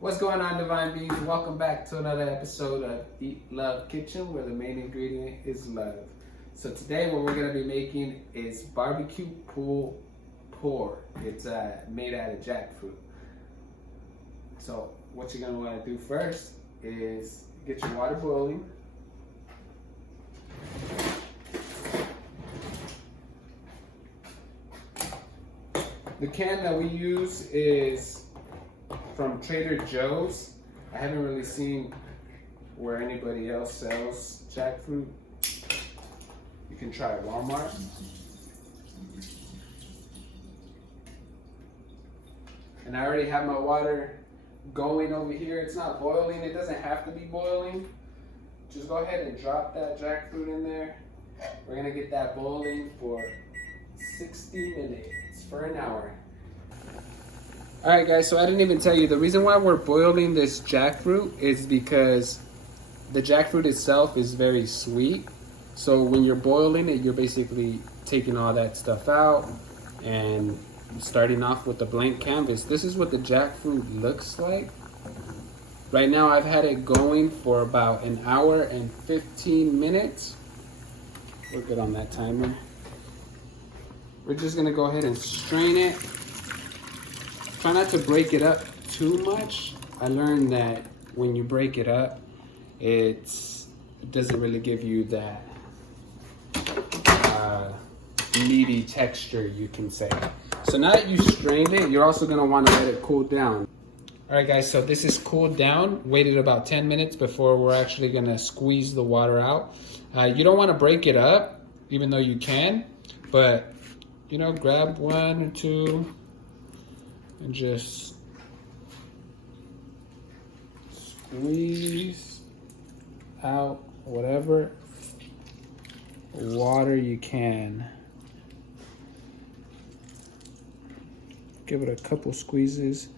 What's going on, Divine Beings? Welcome back to another episode of Eat Love Kitchen, where the main ingredient is love. So today what we're going to be making is barbecue pulled pork. It's made out of jackfruit. So what you're going to want to do first is get your water boiling. The can that we use is from Trader Joe's. I haven't really seen where anybody else sells jackfruit. You can try Walmart. And I already have my water going over here. It's not boiling. It doesn't have to be boiling. Just go ahead and drop that jackfruit in there. We're gonna get that boiling for 60 minutes, for an hour. Alright guys, so I didn't even tell you, the reason why we're boiling this jackfruit is because the jackfruit itself is very sweet. So when you're boiling it, you're basically taking all that stuff out and starting off with a blank canvas. This is what the jackfruit looks like. Right now I've had it going for about an hour and 15 minutes. We're good on that timer. We're just gonna go ahead and strain it. Try not to break it up too much. I learned that when you break it up, it doesn't really give you that meaty texture, you can say. So now that you strained it, you're also gonna wanna let it cool down. All right guys, so this is cooled down. Waited about 10 minutes before we're actually gonna squeeze the water out. You don't wanna break it up, even though you can, but you know, grab one or two and just squeeze out whatever water you can. Give it a couple squeezes.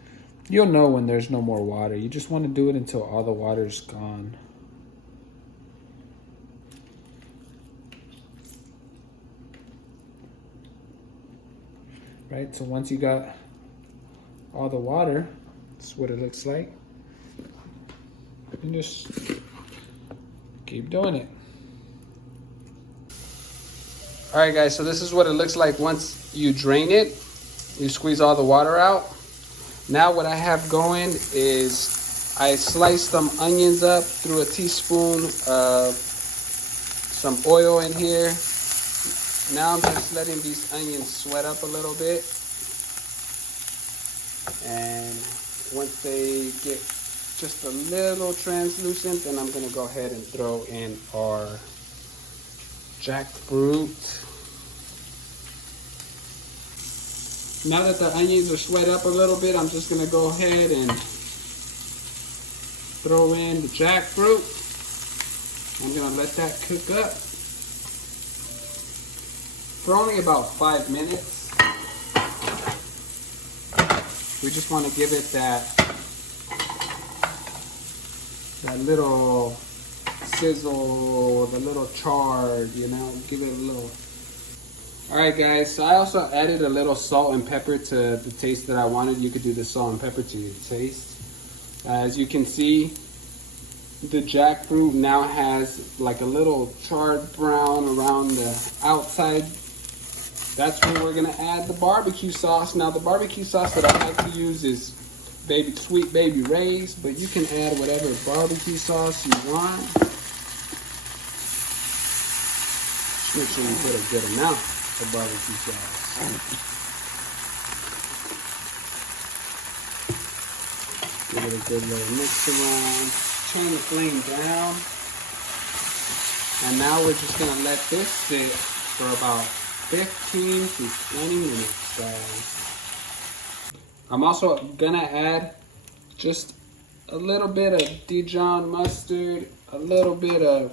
You'll know when there's no more water. You just want to do it until all the water's gone. Right, so once you got all the water, that's what it looks like. And just keep doing it. All right guys, so this is what it looks like once you drain it. You squeeze all the water out. Now what I have going is I sliced some onions up, threw a teaspoon of some oil in here. Now I'm just letting these onions sweat up a little bit. And once they get just a little translucent, then I'm gonna go ahead and throw in our jackfruit. Now that the onions are sweat up a little bit, I'm just gonna go ahead and throw in the jackfruit. I'm gonna let that cook up for only about 5 minutes. We just want to give it that little sizzle, the little char, you know, give it a little. Alright guys, so I also added a little salt and pepper to the taste that I wanted. You could do the salt and pepper to your taste. As you can see, the jackfruit now has like a little charred brown around the outside. That's where we're gonna add the barbecue sauce. Now the barbecue sauce that I like to use is Sweet Baby Ray's, but you can add whatever barbecue sauce you want. Just make sure you put a good amount of barbecue sauce. Give it a good little mix around. Turn the flame down. And now we're just gonna let this sit for about 15 to 20 minutes, guys. I'm also gonna add just a little bit of Dijon mustard, a little bit of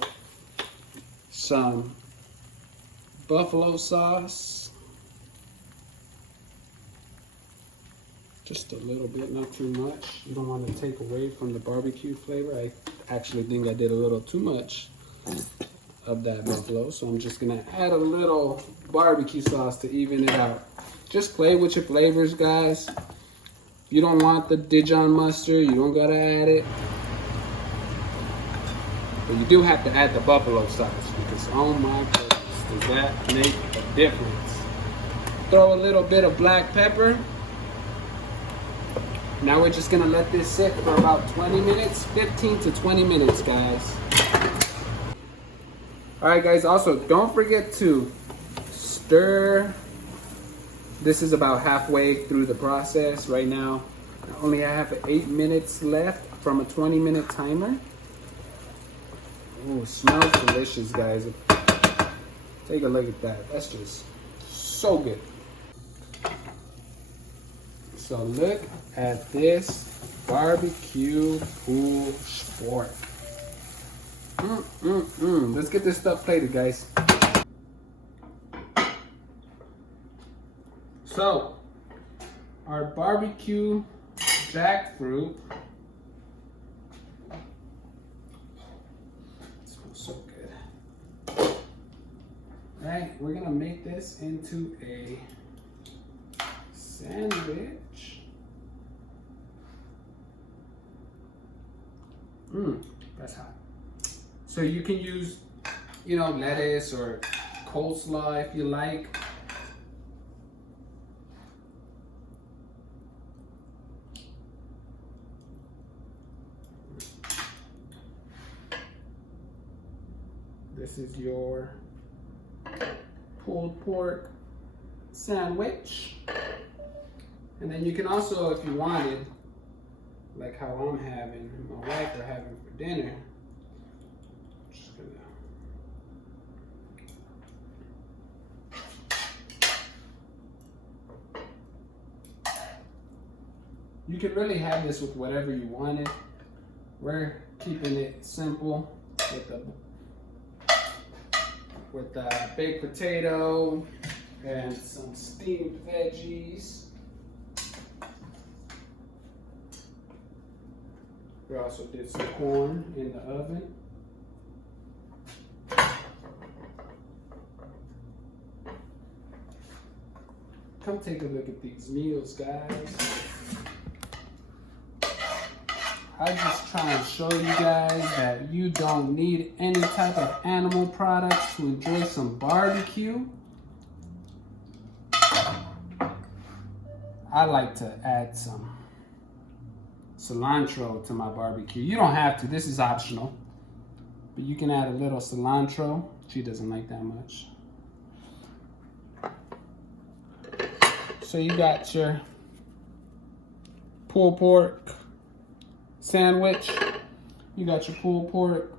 some buffalo sauce. Just a little bit, not too much. You don't want to take away from the barbecue flavor. I actually think I did a little too much of that buffalo, so I'm just gonna add a little barbecue sauce to even it out. Just play with your flavors, guys. you don't want the Dijon mustard, you don't gotta add it. But you do have to add the buffalo sauce because, oh my goodness, does that make a difference. Throw a little bit of black pepper. Now we're just gonna let this sit for about 20 minutes, 15 to 20 minutes, guys. All right, guys, also don't forget to stir. This is about halfway through the process right now. I only have 8 minutes left from a 20-minute timer. Ooh, it smells delicious, guys. Take a look at that. That's just so good. So look at this barbecue pulled pork. Let's get this stuff plated, guys. So, our barbecue jackfruit. It smells so good. Right, we're gonna make this into a sandwich. That's hot. So you can use, lettuce or coleslaw if you like. This is your pulled pork sandwich. And then you can also, if you wanted, like how I'm having, my wife are having for dinner, just gonna you can really have this with whatever you wanted. We're keeping it simple with the baked potato and some steamed veggies. We also did some corn in the oven. Come take a look at these meals, guys. I just try and show you guys that you don't need any type of animal products to enjoy some barbecue. I like to add some cilantro to my barbecue. You don't have to, this is optional. But you can add a little cilantro. She doesn't like that much. So you got your pulled pork sandwich. You got your pulled pork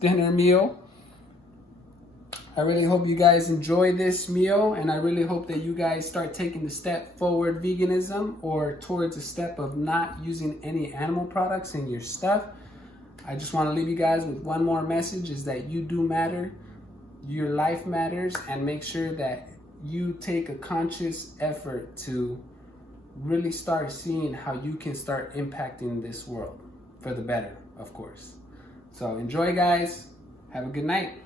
dinner meal. I really hope you guys enjoy this meal, and I really hope that you guys start taking the step forward veganism or towards a step of not using any animal products in your stuff. I just want to leave you guys with one more message, is that you do matter, your life matters, and make sure that you take a conscious effort to really start seeing how you can start impacting this world for the better, of course. So enjoy, guys. Have a good night.